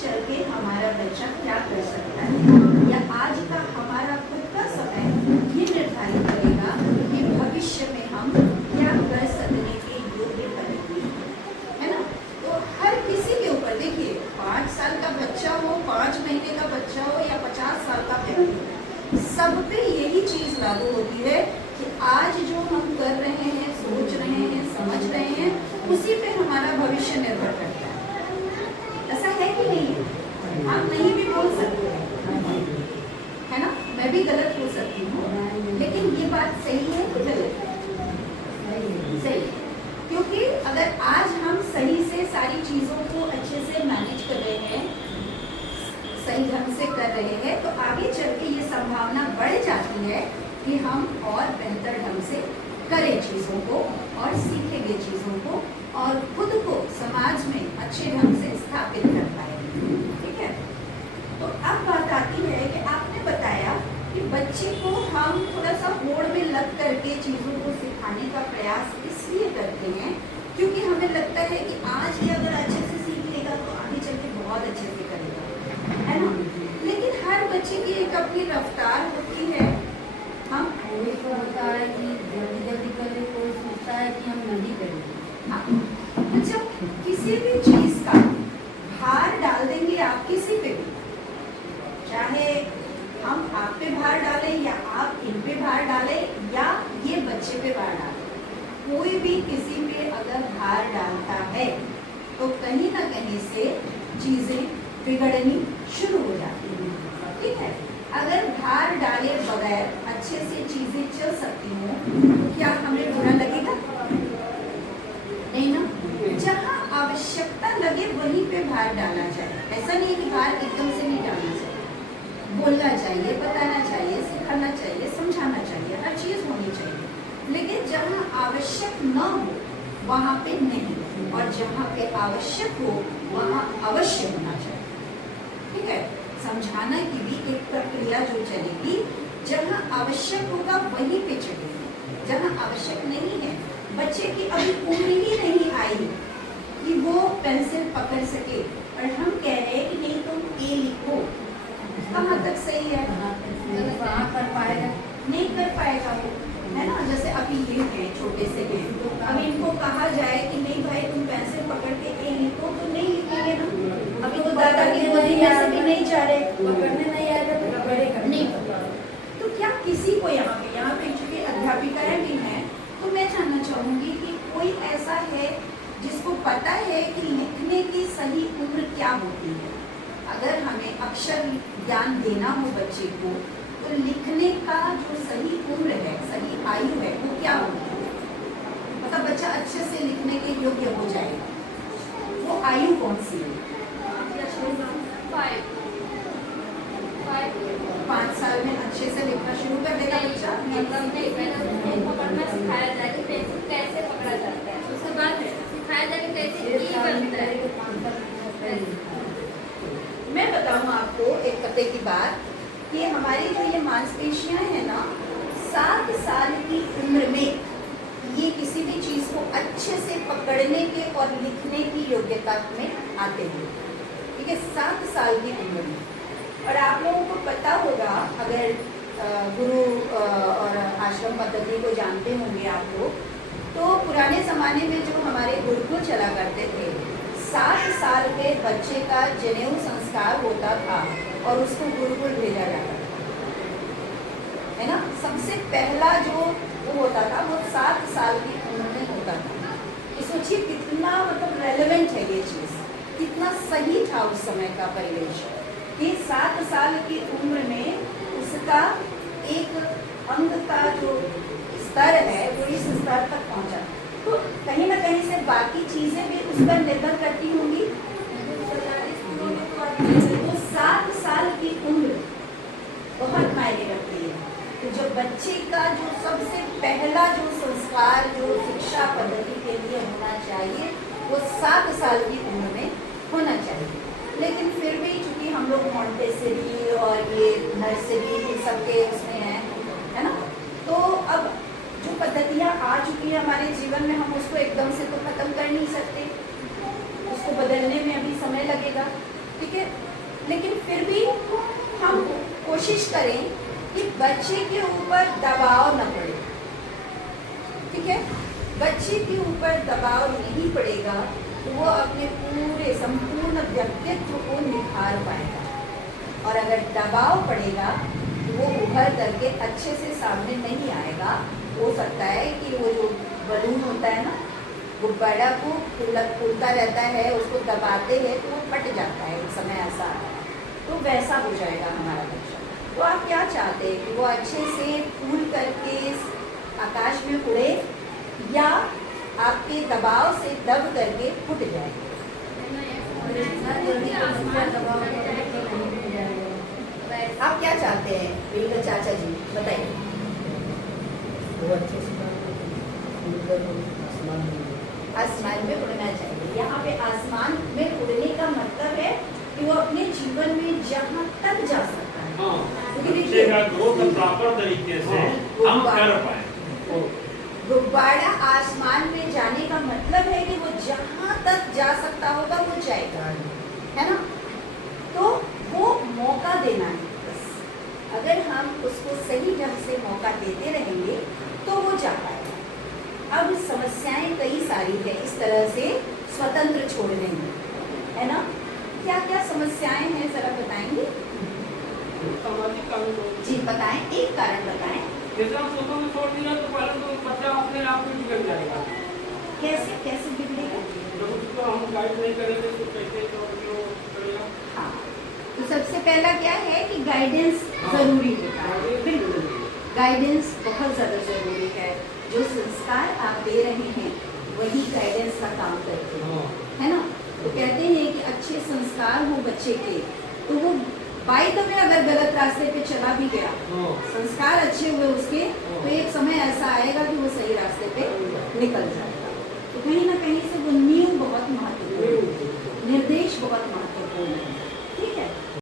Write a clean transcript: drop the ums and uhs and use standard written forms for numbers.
चल के हमारा बच्चा क्या कर सकता है, या आज का हमारा खुद का समय ये निर्धारित करेगा कि भविष्य में हम क्या कर सकने के योग्य बनेंगे, है ना। तो हर किसी के ऊपर देखिए, 5 साल का बच्चा हो, 5 महीने का बच्चा हो या 50 साल का व्यक्ति, सब पे यही चीज लागू होती है कि आज जो हम कर रहे हैं, सोच रहे हैं, समझ रहे हैं, उसी पे हमारा भविष्य निर्भर करता है। ऐसा है कि नहीं है? आप नहीं भी बोल सकते है ना, मैं भी गलत हो सकती हूँ, लेकिन ये बात सही है कि गलत है? सही है, क्योंकि अगर आज हम सही से सारी चीजों को अच्छे से मैनेज कर रहे हैं, सही ढंग से कर रहे हैं, तो आगे चल के ये संभावना बढ़ जाती है कि हम और बेहतर ढंग से करें चीज़ों को और सीखेंगे चीज़ों को और खुद को समाज में अच्छे ढंग से स्थापित कर पाएंगे। ठीक है, तो अब बात आती है कि आपने बताया कि बच्चे को हम थोड़ा सा होड़ में लग करके चीज़ों को सिखाने का प्रयास इसलिए करते हैं क्योंकि हमें लगता है कि आज ये अगर अच्छे से सीख लेगा तो आगे चल के बहुत अच्छे से करेगा, है ना। लेकिन हर बच्चे की एक अपनी रफ्तार होती है। हम कोई तो होता है कि जल्दी जल्दी करे, कोई सोचता है कि हम नहीं करेंगे। हाँ, तो जब किसी भी चीज का भार डाल देंगे आप किसी पे भी, चाहे हम आप पे भार डालें या आप इन पे भार डालें या ये बच्चे पे भार डालें, कोई भी किसी पे अगर भार डालता है तो कहीं ना कहीं से चीजें बिगड़नी शुरू हो जाती हैं। ठीक है, अगर भार डाले बगैर अच्छे से चीजें चल सकती हों तो क्या हमें बुरा लगेगा? नहीं ना। जहाँ आवश्यकता लगे वहीं पे भार डाला जाए। ऐसा नहीं कि भार एकदम से नहीं डालना चाहिए, बोलना चाहिए, बताना चाहिए, सिखाना चाहिए, समझाना चाहिए, हर चीज होनी चाहिए, लेकिन जहाँ आवश्यक न हो वहाँ पे नहीं, और जहाँ पे आवश्यक हो वहाँ अवश्य होना चाहिए। ठीक है, समझाना की भी एक प्रक्रिया जो चलेगी, जहाँ आवश्यक होगा वहीं पे चलेगी, जहाँ आवश्यक नहीं है, बच्चे की अभी उम्र ही नहीं आई कि वो पेंसिल पकड़ सके और हम कह रहे हैं कि नहीं तुम ए लिखो, कहाँ तक सही है? कहाँ कर पाएगा? नहीं कर पाएगा वो, है ना। जैसे अभी ये है, छोटे से हैं, तो अब इनको कहा जाए कि नहीं भाई तुम पेंसिल पकड़ के ए लिखो तो नहीं लिखेंगे ना। अभी तो दादागिरी में से भी नहीं जा रहे, पकड़ने नहीं आएगा तो पकड़ेगा नहीं पकड़। तो क्या किसी को यहाँ पे चूंकि अध्यापिकाएं भी हैं, तो मैं जानना चाहूंगी कि कोई ऐसा है जिसको पता है कि लिखने की सही उम्र क्या होती है? अगर हमें अक्षर ज्ञान देना हो बच्चे को, तो लिखने का जो सही उम्र है, सही आयु है, वो क्या होती है? मतलब बच्चा अच्छे से लिखने के योग्य हो जाएगा, वो आयु कौन सी है? 5 साल में अच्छे से लिखना शुरू कर देगा बच्चा। पकड़ना सिखाया जाए कि पेंसिल कैसे पकड़ा जाता है, उसके बाद सिखाया जाए कि कैसे ई बनता है। मैं बताऊं आपको एक पते की बात कि हमारी जो ये मांसपेशियां हैं ना, 7 साल की उम्र में ये किसी भी चीज को अच्छे से पकड़ने के और लिखने की योग्यता में आते हैं। ठीक है, 7 साल की उम्र में। और आप लोगों को पता होगा, अगर गुरु और आश्रम पद्धति को जानते होंगे आप लोग, तो पुराने ज़माने में जो हमारे गुरुकुल चला करते थे, 7 साल के बच्चे का जनेऊ संस्कार होता था और उसको गुरुकुल भेजा जाता था, है ना। सबसे पहला जो वो होता था वो 7 साल की उम्र में होता था। तो सोचिए कितना मतलब रेलेवेंट है ये चीज़, कितना सही था उस समय का परिवेश कि 7 साल की उम्र में उसका एक अंग का जो स्तर है वो इस स्तर तक पहुंचा। तो कहीं ना कहीं से बाकी चीजें भी उस पर निर्भर करती होंगी। तो 7 साल की उम्र बहुत मायने रखती है। तो जो बच्चे का जो सबसे पहला जो संस्कार जो शिक्षा पद्धति के लिए होना चाहिए वो 7 साल की उम्र में होना चाहिए। लेकिन फिर भी चूंकि हम लोग मॉन्टेसरी और ये नर्सरी इन सबके उसमें हैं, है ना, तो अब जो पद्धतियाँ आ चुकी है हमारे जीवन में, हम उसको एकदम से तो खत्म कर नहीं सकते, उसको बदलने में अभी समय लगेगा। ठीक है, बच्चे के ऊपर दबाव न पड़े, ठीक है। बच्चे के ऊपर दबाव नहीं पड़ेगा तो वो अपने पूरे संपूर्ण व्यक्तित्व को निखार पाएगा, और अगर दबाव पड़ेगा तो वो उभर करके अच्छे से सामने नहीं आएगा। हो सकता है कि वो जो बलून होता है ना, गुब्बारा को फूलता रहता है, उसको दबाते हैं तो वो फट जाता है, एक समय ऐसा आता है, तो वैसा हो जाएगा हमारा बच्चा। तो आप क्या चाहते हैं कि वो अच्छे से फूल करके आकाश में उड़े, या आपके दबाव से दब करके फूट जाए? आप क्या चाहते हैं बिल्कुल चाचा जी, बताइए। वो अच्छे से आसमान में आसमान में उड़ना चाहिए। यहाँ पे आसमान में उड़ने का मतलब है कि वो अपने जीवन में जहाँ तक जा सकता है। क्योंकि देखिए, ग्रोथ प्रॉपर तरीके से हम कर पाए। गुब्बारा आसमान में जाने का मतलब है कि वो जहाँ तक जा सकता होगा वो जाएगा, है ना। तो वो मौका देना है बस। अगर हम उसको सही ढंग से मौका देते रहेंगे तो वो जा पाएगा। अब समस्याएं कई सारी है इस तरह से स्वतंत्र छोड़ने में, है ना। क्या क्या समस्याएं हैं जरा बताएंगे? सामाजिक कानून जी बताएं, एक कारण बताएं। जैसे हम स्वतंत्र छोड़ दिया तो पहले तो बच्चा अपने आप में बिगड़ जाएगा। कैसे कैसे बिगड़ेगा? जब उसको हम गाइड नहीं करेंगे तो कैसे करेगा? हाँ, तो सबसे पहला क्या है कि गाइडेंस जरूरी होता है। बिल्कुल, गाइडेंस बहुत ज़्यादा जरूरी है। जो संस्कार आप दे रहे हैं वही गाइडेंस का काम करते हैं, है ना। तो कहते हैं कि अच्छे संस्कार हो बच्चे के तो वो बाई द वे अगर गलत रास्ते पे चला भी गया, संस्कार अच्छे हुए उसके, तो एक समय ऐसा आएगा कि वो सही रास्ते पे निकल जाएगा। तो कहीं ना कहीं